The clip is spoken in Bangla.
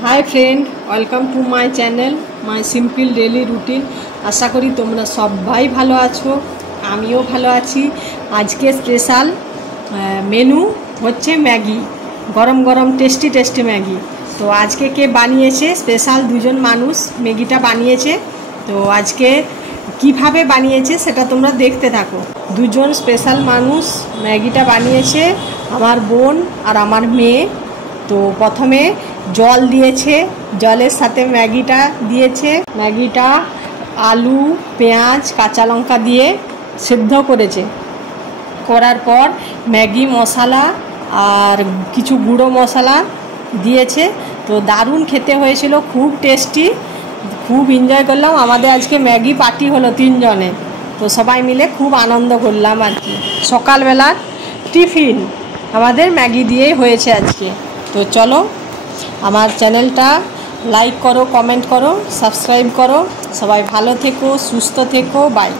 Hi friend, welcome to my channel my simple daily routine. आशा करी তোমরা সবাই ভালো আছো, আমিও ভালো আছি। আজকে স্পেশাল মেনু হচ্ছে ম্যাগি, গরম গরম টেস্টি টেস্টি ম্যাগি। তো আজকে কে বানিয়েছে? স্পেশাল দুজন মানুষ ম্যাগিটা বানিয়েছে। তো আজকে কিভাবে বানিয়েছে সেটা তোমরা দেখতে থাকো। দুজন স্পেশাল মানুষ ম্যাগিটা বানিয়েছে, আমার বোন আর আমার মেয়ে। তো প্রথমে জল দিয়েছে, জলের সাথে ম্যাগিটা দিয়েছে। ম্যাগিটা আলু, পেঁয়াজ, কাঁচা লঙ্কা দিয়ে সেদ্ধ করেছে। করার পর ম্যাগি মশলা আর কিছু গুঁড়ো মশলা দিয়েছে। তো দারুণ খেতে হয়েছিল, খুব টেস্টি, খুব এনজয় করলাম। আমাদের আজকে ম্যাগি পার্টি হলো 3 জনে। তো সবাই মিলে খুব আনন্দ করলাম আর কি। সকালবেলার টিফিন আমাদের ম্যাগি দিয়েই হয়েছে আজকে। তো চলো, আমার চ্যানেলটা লাইক করো, কমেন্ট করো, সাবস্ক্রাইব করো। সবাই ভালো থেকো, সুস্থ থেকো, বাই।